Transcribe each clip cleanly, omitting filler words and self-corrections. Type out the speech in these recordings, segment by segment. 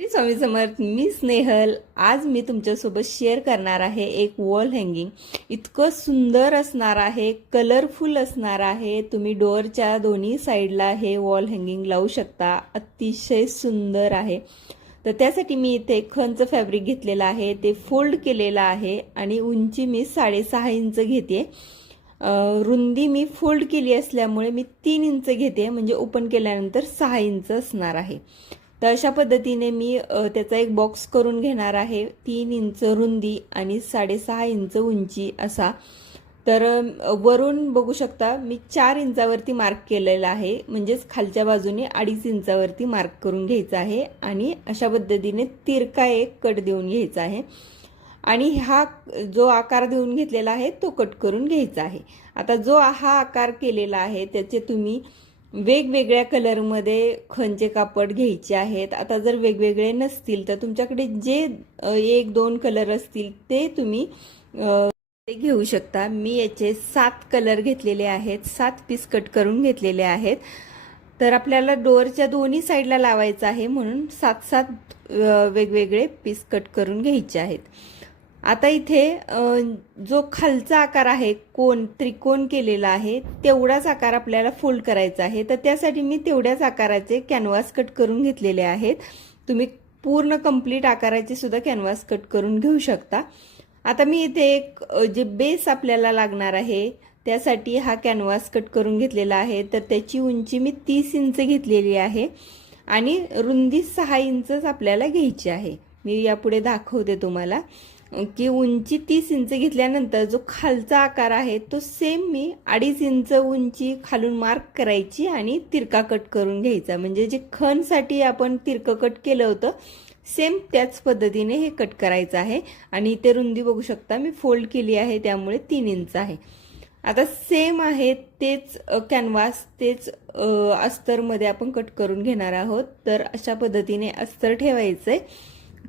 श्री स्वामी समर्थ. मी स्नेहल. आज मी तुमच्यासोबत शेअर करणार आहे एक वॉल हँगिंग. इतकं सुंदर असणार आहे, कलरफुल असणार आहे. तुम्ही डोअरच्या दोन्ही साईडला हे वॉल हँगिंग लावू शकता. अतिशय सुंदर आहे. तर त्यासाठी मी इथे खणचं फॅब्रिक घेतलेलं आहे, ते फोल्ड केलेलं आहे आणि उंची मी 6.5 इंच घेते. रुंदी मी फोल्ड केली असल्यामुळे मी 3 इंच घेते, म्हणजे ओपन केल्यानंतर 6 इंच असणार आहे. तर अशा पद्धतीने मी त्याचा एक बॉक्स करून घेणार आहे. 3 इंच रुंदी आणि 6.5 इंच उंची असा. तर वरून बघू शकता मी 4 इंचावरती मार्क केलेला आहे, म्हणजेच खालच्या बाजूने 2.5 इंचावरती मार्क करून घ्यायचा आहे आणि अशा पद्धतीने तिरका एक कट देऊन घ्यायचा आहे आणि हा जो आकार देऊन घेतलेला आहे तो कट करून घ्यायचा आहे. आता जो हा आकार केलेला आहे त्याचे तुम्ही वेगवेगळ्या कलरमध्ये खणचे कापड घ्यायचे आहेत. आता जर वेगवेगळे नसतील तर तुमच्याकडे जे 1-2 कलर असतील ते तुम्ही घेऊ शकता. मी याचे 7 कलर घेतलेले आहेत, 7 पीस कट करून घेतलेले आहेत. तर आपल्याला डोअरच्या दोन्ही साईडला लावायचं आहे, म्हणून 7-7 वेगवेगळे पीस कट करून घ्यायचे आहेत. आता इथे जो खालचा आकार आहे, त्रिकोण केलेला आहे, तेवढाच आकार आपल्याला फोल्ड करायचा आहे. तर त्यासाठी मी तेवढ्याच आकाराचे कॅनव्हास कट करून घेतलेले आहेत. तुम्ही पूर्ण कंप्लीट आकाराचे सुद्धा कॅनव्हास कट करून घेऊ शकता. आता मी इथे एक जे बेस आपल्याला लागणार आहे त्यासाठी हा कॅनव्हास कट करून घेतलेला आहे. तर त्याची उंची मी 30 इंच घेतलेली आहे आणि रुंदी 6 इंचच आपल्याला घ्यायची आहे. मी यापुढे दाखवते तुम्हाला की उंची 30 इंच घेतल्यानंतर जो खालचा आकार आहे तो सेम मी 2.5 इंच उंची खालून मार्क करायची आणि तिरका कट करून घ्यायचा. म्हणजे जे खणसाठी आपण तिरकं कट केलं होतं सेम त्याच पद्धतीने हे कट करायचं आहे. आणि इथे रुंदी बघू शकता मी फोल्ड केली आहे, त्यामुळे 3 इंच आहे. आता सेम आहे तेच कॅनव्हास, तेच अस्तरमध्ये आपण कट करून घेणार आहोत. तर अशा पद्धतीने अस्तर ठेवायचंय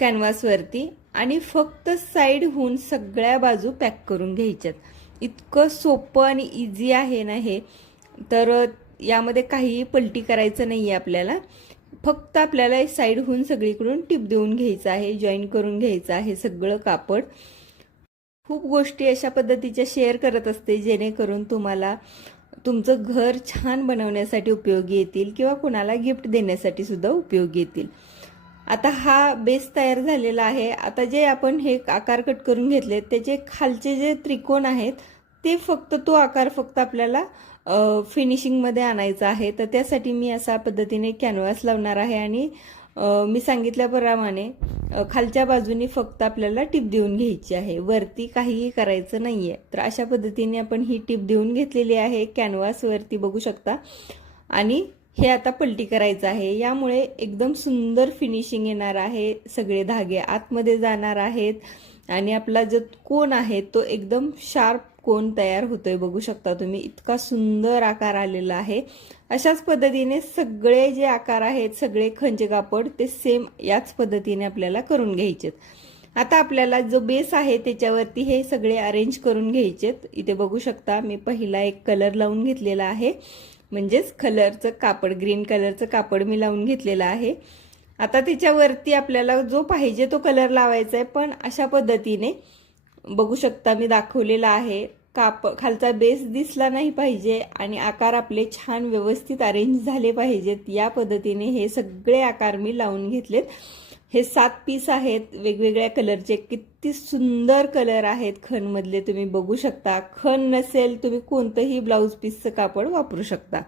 कॅनव्हासवरती आणि फक्त साईड होऊन सगळ्या बाजू पॅक करून घ्यायच्यात. इतकं सोपं आणि इझी आहे ना हे. तर यामध्ये काहीही पलटी करायचं नाही आहे आपल्याला. फक्त आपल्याला साईड होऊन सगळीकडून टिप देऊन घ्यायचं आहे, जॉईन करून घ्यायचं आहे सगळं कापड. खूप गोष्टी अशा पद्धतीच्या शेअर करत असते जेणेकरून तुम्हाला तुमचं घर छान बनवण्यासाठी उपयोगी येतील किंवा कोणाला गिफ्ट देण्यासाठी सुद्धा उपयोगी येतील. आता हा बेस तयार झालेला आहे. आता जे आपण हे आकार कट करून घेतले त्याचे खालचे जे त्रिकोण आहेत ते फक्त तो आकार फक्त आपल्याला फिनिशिंगमध्ये आणायचा आहे. तर त्यासाठी मी अशा पद्धतीने कॅनव्हास लावणार आहे आणि मी सांगितल्याप्रमाणे खालच्या बाजूनी फक्त आपल्याला टिप देऊन घ्यायची आहे, वरती काहीही करायचं नाही आहे. तर अशा पद्धतीने आपण ही टिप देऊन घेतलेली आहे कॅनव्हासवरती बघू शकता. आणि हे आता पलटी करायचं आहे. यामुळे एकदम सुंदर फिनिशिंग येणार आहे. सगळे धागे आतमध्ये जाणार आहेत आणि आपला जो कोन आहे तो एकदम शार्प कोन तयार होतोय बघू शकता तुम्ही. इतका सुंदर आकार आलेला आहे. अशाच पद्धतीने सगळे जे आकार आहेत, सगळे खणचे कापड ते सेम याच पद्धतीने आपल्याला करून घ्यायचेत. आता आपल्याला जो बेस आहे त्याच्यावरती हे सगळे अरेंज करून घ्यायचेत. इथे बघू शकता मी पहिला एक कलर लावून घेतलेला आहे, म्हणजेच कलरचं कापड, ग्रीन कलरचं कापड मी लावून घेतलेलं आहे. आता त्याच्यावरती आपल्याला जो पाहिजे तो कलर लावायचा आहे, पण अशा पद्धतीने बघू शकता मी दाखवलेला आहे. खालचा बेस दिसला नाही पाहिजे आणि आकार आपले छान व्यवस्थित अरेंज झाले पाहिजेत. या पद्धतीने हे सगळे आकार मी लावून घेतलेत. हे 7 पीस आहेत वेगवेगळ्या कलरचे. किती सुंदर कलर आहेत खणमधले तुम्ही बघू शकता. खण नसेल तुम्ही कोणतंही ब्लाऊज पीसचं कापड वापरू शकता.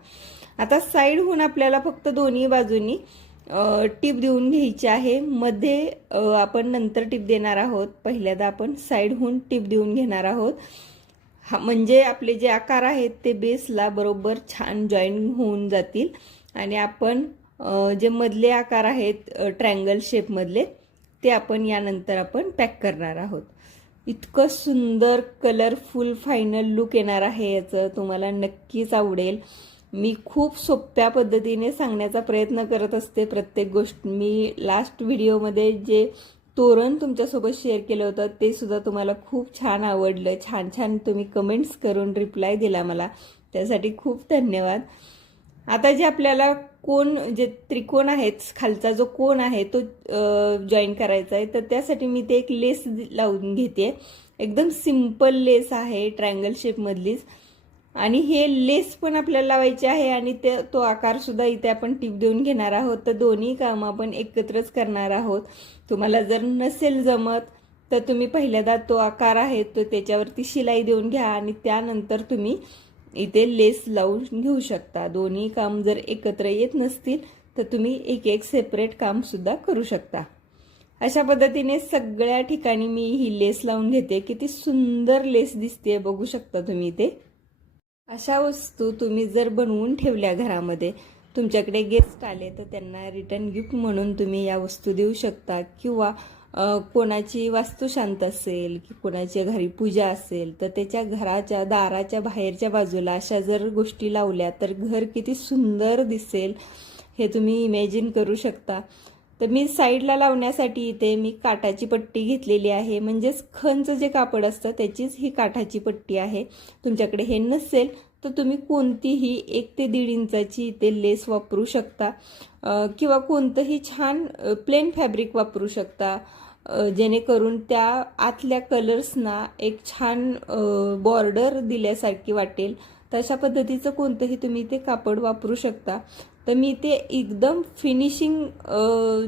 आता साईड होऊन आपल्याला फक्त दोन्ही बाजूनी टिप देऊन घ्यायची आहे. मध्ये आपण नंतर टिप देणार आहोत. पहिल्यांदा आपण साईड होऊन टिप देऊन घेणार आहोत. म्हणजे आपले जे आकार आहेत ते बेसला बरोबर छान जॉईन होऊन जातील आणि आपण जे मधले आकार आहेत ट्रायंगल शेपमधले ते आपण यानंतर आपण पॅक करणार आहोत. इतकं सुंदर कलरफुल फायनल लुक येणार आहे याचं. तुम्हाला नक्कीच आवडेल. मी खूप सोप्या पद्धतीने सांगण्याचा प्रयत्न करत असते प्रत्येक गोष्ट. मी लास्ट व्हिडिओमध्ये जे तोरण तुमच्यासोबत शेअर केलं होतं ते सुद्धा तुम्हाला खूप छान आवडलं. छान छान तुम्ही कमेंट्स करून रिप्लाय दिला मला, त्यासाठी खूप धन्यवाद. आता जे आपल्याला कोण जे त्रिकोण आहेत खालचा जो कोण आहे तो जॉईन करायचा आहे, तर त्यासाठी मी ते एक लेस लावून घेते. एकदम सिंपल लेस आहे, ट्रायंगल शेपमधलीच. आणि हे लेस पण आपल्याला लावायचे आहे आणि तो आकार सुद्धा इथे आपण टीप देऊन घेणार आहोत. तर दोन्ही काम आपण एकत्रच करणार आहोत. तुम्हाला जर नसेल जमत तर तुम्ही पहिल्यांदा तो आकार आहे तो त्याच्यावरती शिलाई देऊन घ्या आणि त्यानंतर तुम्ही इथे लेस लावून घेऊ शकता. दोन्ही काम जर एकत्र येत नसतील तर तुम्ही एक एक सेपरेट काम सुद्धा करू शकता. अशा पद्धतीने सगळ्या ठिकाणी मी ही लेस लावून घेते. किती सुंदर लेस दिसते बघू शकता तुम्ही ते. अशा वस्तू तुम्ही जर बनवून ठेवल्या घरामध्ये, तुमच्याकडे गेस्ट आले तर त्यांना रिटर्न गिफ्ट म्हणून तुम्ही या वस्तू देऊ शकता. किंवा कोणाची वास्तुशांत असेल की कोणाच्या घरी पूजा असेल तर त्याच्या घराच्या दाराच्या बाहेरच्या बाजूला अशा जर गोष्टी लावल्या तर घर किती सुंदर दिसेल हे तुम्ही इमॅजिन करू शकता. तर मी साईडला लावण्यासाठी इथे मी काठाची पट्टी घेतलेली आहे. म्हणजेच खणचं जे कापड असतं त्याचीच ही काठाची पट्टी आहे. तुमच्याकडे हे नसेल तर तुम्ही कोणतीही 1 ते 1.5 इंचाची इथे लेस वापरू शकता किंवा कोणतंही छान प्लेन फॅब्रिक वापरू शकता, जेणेकरून त्या आतल्या कलर्सना एक छान बॉर्डर दिल्यासारखी वाटेल. तशा पद्धतीचं कोणतंही तुम्ही ते कापड वापरू शकता. तर मी ते एकदम फिनिशिंग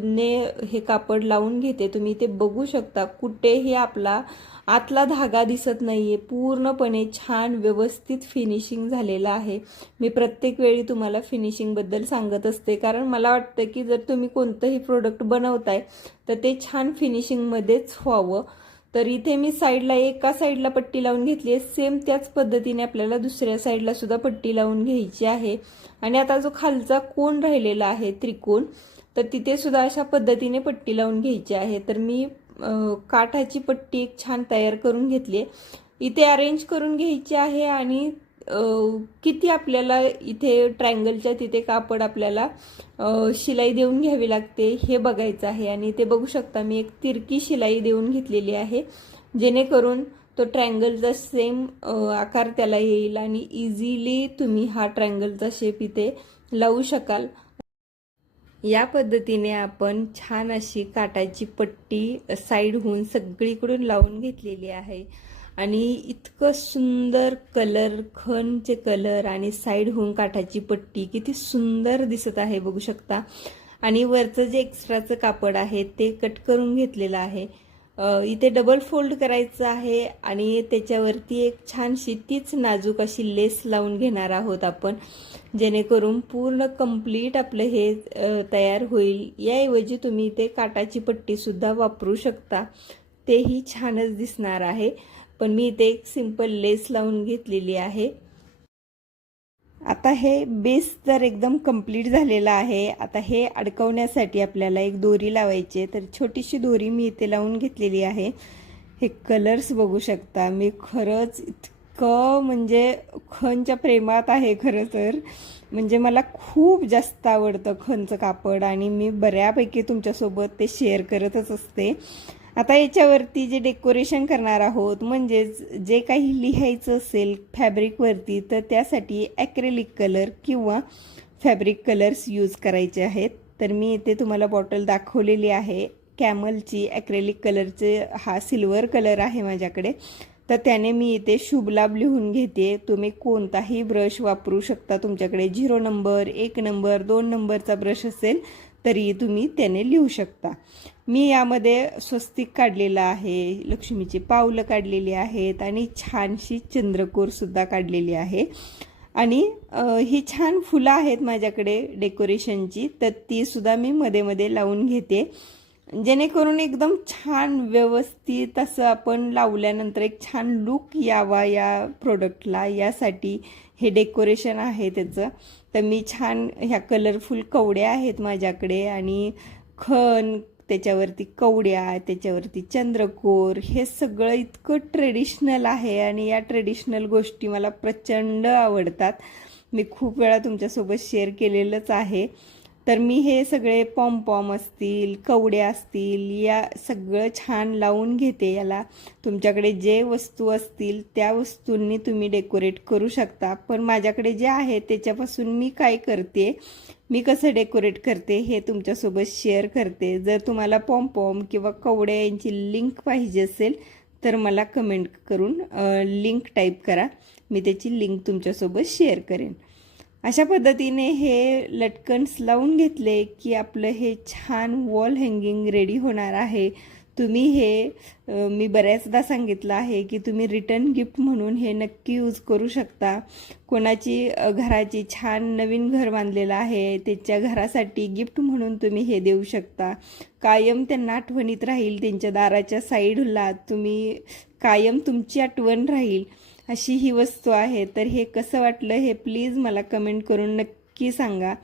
ने हे कापड लावून घेते. तुम्ही ते बघू शकता कुठेही आपला आतला धागा दिसत नाहीये, पूर्णपणे छान व्यवस्थित फिनिशिंग झालेलं आहे. मी प्रत्येक वेळी तुम्हाला फिनिशिंगबद्दल सांगत असते, कारण मला वाटतं की जर तुम्ही कोणतंही प्रोडक्ट बनवताय तर ते छान फिनिशिंगमध्येच व्हावं. तर इथे मी साईडला एका साईडला पट्टी लावून घेतली आहे. सेम त्याच पद्धतीने आपल्याला दुसऱ्या साईडला सुद्धा पट्टी लावून घ्यायची आहे. आणि आता जो खालचा कोन राहिलेला आहे त्रिकोण, तर तिथे सुद्धा अशा पद्धतीने पट्टी लावून घ्यायची आहे. तर मी काठाची पट्टी एक छान तयार करून घेतली आहे. इथे अरेंज करून घ्यायची आहे आणि किती आपल्याला इथे ट्रायंगलच्या तिथे कापड आपल्याला शिलाई देऊन घ्यावी लागते हे बघायचं आहे. आणि ते बघू शकता मी एक तिरकी शिलाई देऊन घेतलेली आहे, जेणेकरून तो ट्रायंगलचा सेम आकार त्याला येईल आणि इझिली तुम्ही हा ट्रायंगलचा शेप इथे लावू शकाल. या पद्धतीने आपण छान अशी काठाची पट्टी साईडहून सगळीकडून लावून घेतलेली आहे. आणि इतकं सुंदर कलर, खणचे कलर आणि साईडहून काठाची पट्टी किती सुंदर दिसत आहे बघू शकता. आणि वरचं जे एक्स्ट्राचं कापड आहे ते कट करून घेतलेलं आहे. इथे डबल फोल्ड करायचं आहे आणि त्याच्यावरती एक छानशी तीच नाजूक अशी लेस लावून घेणार आहोत आपण, जेणेकरून पूर्ण कंप्लीट आपलं हे तयार होईल. याऐवजी तुम्ही इथे काठाची पट्टीसुद्धा वापरू शकता, तेही छानच दिसणार आहे. पण मी इथे एक सिंपल लेस लावून घेतलेली आहे. आता हे बेस तर एकदम कंप्लीट झालेला आहे. आता हे अडकवण्यासाठी आपल्याला एक दोरी लावायची, तर छोटीशी दोरी मी इथे लावून घेतलेली आहे. हे कलर्स बघू शकता. मी खरंच इतकं म्हणजे खणच्या प्रेमात आहे खरं तर. म्हणजे मला खूप जास्त आवडतं खणचं कापड आणि मी बऱ्यापैकी तुमच्यासोबत ते शेअर करतच असते. आता याच्यावरती जे डेकोरेशन करणार आहोत, म्हणजेच जे काही लिहायचं असेल फॅब्रिकवरती, तर त्यासाठी ॲक्रेलिक कलर किंवा फॅब्रिक कलर्स यूज करायचे आहेत. तर मी इथे तुम्हाला बॉटल दाखवलेली आहे कॅमलची. ॲक्रेलिक कलरचे हा सिल्वर कलर आहे माझ्याकडे. तर त्याने मी इथे शुभ लाभ लिहून घेते. तुम्ही कोणताही ब्रश वापरू शकता. तुमच्याकडे 0 नंबर, 1 नंबर, 2 नंबरचा ब्रश असेल तरी तुम्ही त्याने लिहू शकता. मी यामध्ये स्वस्तिक काढलेला आहे, लक्ष्मीची पावलं काढलेली आहेत आणि छानशी चंद्रकोरसुद्धा काढलेली आहे. आणि ही छान फुलं आहेत माझ्याकडे डेकोरेशनची, तर तीसुद्धा मी मध्ये मध्ये लावून घेते, जेणेकरून एकदम छान व्यवस्थित असं आपण लावल्यानंतर एक छान लुक यावा या प्रोडक्टला. यासाठी हे डेकोरेशन आहे त्याचं. तर मी छान ह्या कलरफुल कवड्या आहेत माझ्याकडे आणि खण, त्याच्यावरती कवड्या, त्याच्यावरती चंद्रकोर, हे सगळं इतकं ट्रेडिशनल आहे आणि या ट्रेडिशनल गोष्टी मला प्रचंड आवडतात. मी खूप वेळा तुमच्यासोबत शेअर केलेलंच आहे. तर मी हे सगळे पॉम असतील, कवड्या असतील, या सगळं छान लावून घेते याला. तुमच्याकडे जे वस्तू असतील त्या वस्तूंनी तुम्ही डेकोरेट करू शकता. पण माझ्याकडे जे आहे त्याच्यापासून मी काय करते मी कसं डेकोरेट करते हे तुमच्यासोबत शेअर करते. जर तुम्हाला पॉम्पॉम किंवा कवड्या यांची लिंक पाहिजे असेल तर मला कमेंट करून लिंक टाईप करा, मी त्याची लिंक तुमच्यासोबत शेअर करेन. अशा पद्धतीने हे लटकन्स लावून घेतले की आपलं हे छान वॉल हँगिंग रेडी होणार आहे. तुम्ही हे मी बऱ्याचदा सांगितलं आहे की तुम्ही रिटर्न गिफ्ट म्हणून हे नक्की यूज करू शकता. कोणाची घराची छान नवीन घर बांधलेलं आहे त्याच्या घरासाठी गिफ्ट म्हणून तुम्ही हे देऊ शकता. कायम त्यांना आठवणीत राहील, त्यांच्या दाराच्या साईडला तुम्ही कायम तुमची आठवण राहील अशी ही वस्तू आहे. तर हे कसं वाटलं हे प्लीज मला कमेंट करून नक्की सांगा.